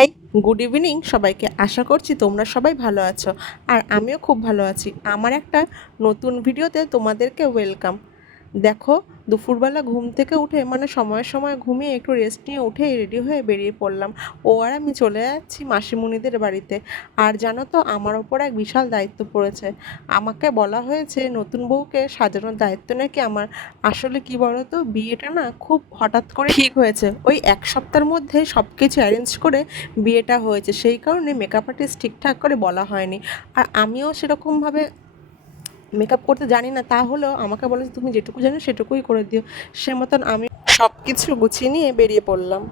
High, good evening সবাইকে। আশা করছি তোমরা সবাই ভালো আছো আর আমিও খুব ভালো আছি। আমার একটা নতুন ভিডিওতে তোমাদেরকে ওয়েলকাম। দেখো, দুপুরবেলা ঘুম থেকে উঠে সময় সময় ঘুমিয়ে একটু রেস্ট নিয়ে উঠেই রেডি হয়ে বেরিয়ে পড়লাম। ও আর আমি চলে যাচ্ছি মাসিমণিদের বাড়িতে। আর জানো তো, আমার ওপর এক বিশাল দায়িত্ব পড়েছে। আমাকে বলা হয়েছে নতুন বউকে সাজানোর দায়িত্ব নাকি আমার। আসলে কি বলো তো, বিয়েটা না খুব হঠাৎ করে ঠিক হয়েছে। ওই এক সপ্তাহের মধ্যে সব কিছু অ্যারেঞ্জ করে বিয়েটা হয়েছে, সেই কারণে মেকআপ আর্টিস্ট ঠিকঠাক করে বলা হয়নি। আর আমিও সেরকমভাবে মেকআপ করতে জানি না, তাহলেও আমাকে বলে যে তুমি যেটুকু জানো সেটুকুই করে দিও। সে মতন আমি সব কিছু গুছিয়ে নিয়ে বেরিয়ে পড়লাম।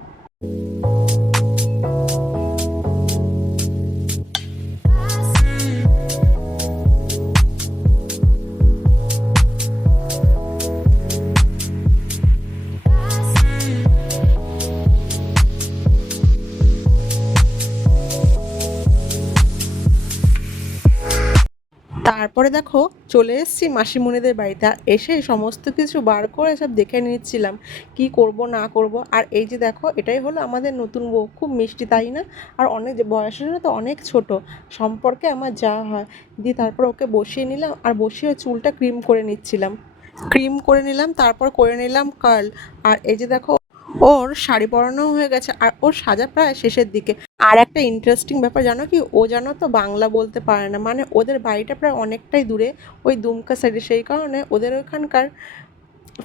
তারপরে দেখো, চলে এসেছি মাসিমণিদের বাড়িতে। আর এসে সমস্ত কিছু বার করে সব দেখে নিচ্ছিলাম কি করব না করব। আর এই যে দেখো, এটাই হলো আমাদের নতুন বউ। খুব মিষ্টি, তাই না? আর অনেক বয়সের জন্য তো অনেক ছোট, সম্পর্কে আমার যা হয়। দিয়ে তারপর ওকে বসিয়ে নিলাম, আর বসিয়ে চুলটা ক্রিম করে নিলাম, তারপর করে নিলাম কার্ল। আর এই যে দেখো, ওর শাড়ি পরানো হয়ে গেছে আর ওর সাজা প্রায় শেষের দিকে। আর একটা ইন্টারেস্টিং ব্যাপার জানো কি, ও জানো তো বাংলা বলতে পারে না। ওদের বাড়িটা প্রায় অনেকটাই দূরে, ওই দুমকা সাইডে। সেই কারণে ওদের ওখানকার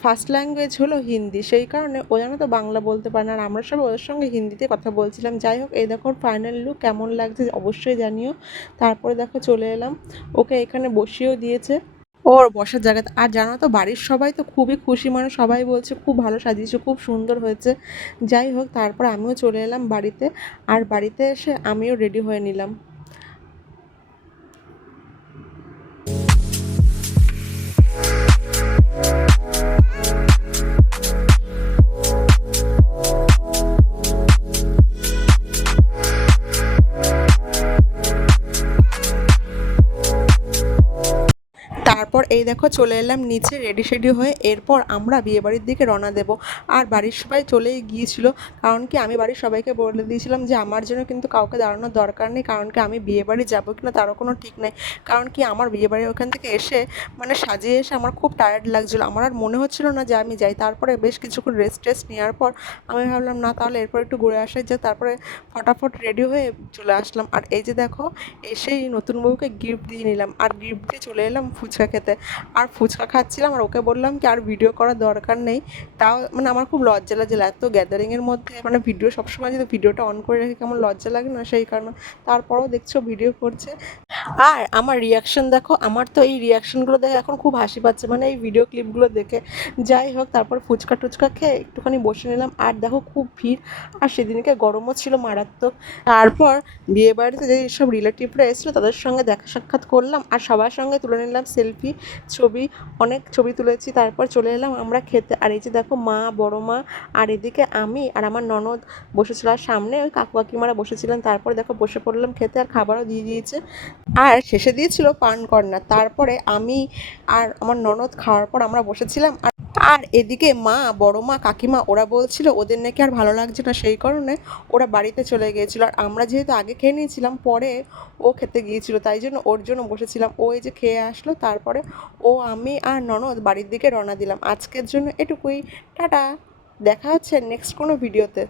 ফার্স্ট ল্যাঙ্গুয়েজ হলো হিন্দি, সেই কারণে ও জানো তো বাংলা বলতে পারে না। আর আমরা সবাই ওদের সঙ্গে হিন্দিতে কথা বলছিলাম। যাই হোক, এই দেখো ফাইনাল লুক কেমন লাগছে অবশ্যই জানিও। তারপরে দেখো চলে এলাম, ওকে এখানে বসিয়েও দিয়েছে ওর বসার জায়গাতে। আর জানো তো, বাড়ির সবাই তো খুবই খুশি, সবাই বলছে খুব ভালো সাজিয়েছে, খুব সুন্দর হয়েছে। যাই হোক, তারপর আমিও চলে এলাম বাড়িতে। আর বাড়িতে এসে আমিও রেডি হয়ে নিলাম। তারপর এই দেখো চলে এলাম নিচে রেডি সেডি হয়ে। এরপর আমরা বিয়েবাড়ির দিকে রওনা দেব। আর বাড়ির সবাই চলেই গিয়েছিল, কারণ কি আমি বাড়ির সবাইকে বলে দিয়েছিলাম যে আমার জন্য কিন্তু কাউকে দাঁড়ানোর দরকার নেই, কারণ কি আমি বিয়েবাড়ি যাবো কিনা তারও কোনো ঠিক নেই। কারণ কি আমার বিয়েবাড়ি ওখান থেকে এসে সাজিয়ে এসে আমার খুব টায়ার্ড লাগছিলো, আমার আর মনে হচ্ছিল না যে আমি যাই। তারপরে বেশ কিছুক্ষণ রেস্ট টেস্ট নেওয়ার পর আমি ভাবলাম না, তাহলে এরপর একটু ঘুরে আসাই যায়। তারপরে ফটাফট রেডি হয়ে চলে আসলাম। আর এই যে দেখো, এসেই নতুন বউকে গিফট দিয়ে নিলাম, আর গিফট দিয়ে চলে এলাম ফুচকা খেতে। আর ফুচকা খাচ্ছিলাম, আর ওকে বললাম কি আর ভিডিও করার দরকার নেই। তাও আমার খুব লজ্জা লাগছিল এত গ্যাদারিংয়ের মধ্যে, ভিডিও সবসময় যদি ভিডিওটা অন করে রেখে কেমন লজ্জা লাগে না, সেই কারণে। তারপরেও দেখছো ভিডিও করছে। আর আমার রিয়াকশন দেখো, আমার তো এই রিয়াকশনগুলো দেখে এখন খুব হাসি পাচ্ছে, এই ভিডিও ক্লিপগুলো দেখে। যাই হোক, তারপর ফুচকা টুচকা খেয়ে একটুখানি বসে নিলাম। আর দেখো খুব ভিড়, আর সেদিনকে গরমও ছিল মারাত্মক। তারপর বিয়েবাড়িতে যে সব রিলেটিভরা এসেছিলো তাদের সঙ্গে দেখা সাক্ষাৎ করলাম, আর সবার সঙ্গে তুলে নিলাম সেলফি ছবি। অনেক ছবি তুলেছি। তারপর চলে এলাম আমরা খেতে। আর এই যে দেখো, মা, বড় মা, আর এদিকে আমি আর আমার ননদ বসেছিল, আর সামনে ওই কাকু কাকিমারা বসেছিলেন। তারপর দেখো বসে পড়লাম খেতে, আর খাবারও দিয়ে দিয়েছে। আর শেষে দিয়েছিল পান কর্নার। তারপরে আমি আর আমার ননদ খাওয়ার পর আমরা বসেছিলাম। আর আর এদিকে মা, বড় মা, কাকিমা ওরা বলছিল ওদের নাকি আর ভালো লাগছে না, সেই কারণে ওরা বাড়িতে চলে গিয়েছিল। আর আমরা যেহেতু আগে খেয়ে নিয়েছিলাম, পরে ও খেতে গিয়েছিল, তাই জন্য ওর জন্য বসেছিলাম। ও এই যে খেয়ে আসলো, তারপরে ও, আমি আর ননদ বাড়ির দিকে রওনা দিলাম। আজকের জন্য এটুকুই। টাটা। দেখা হচ্ছে নেক্সট কোনো ভিডিওতে।